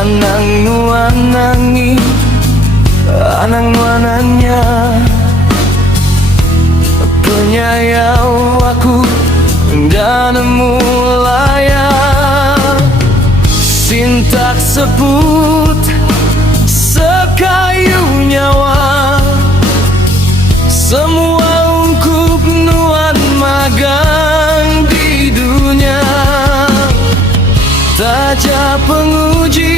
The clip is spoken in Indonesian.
Anang nuanangi, anang nuananya penyayau aku dan mulaya sintak sebut sekayu nyawa semua ungkup nuan magang di dunia taja penguji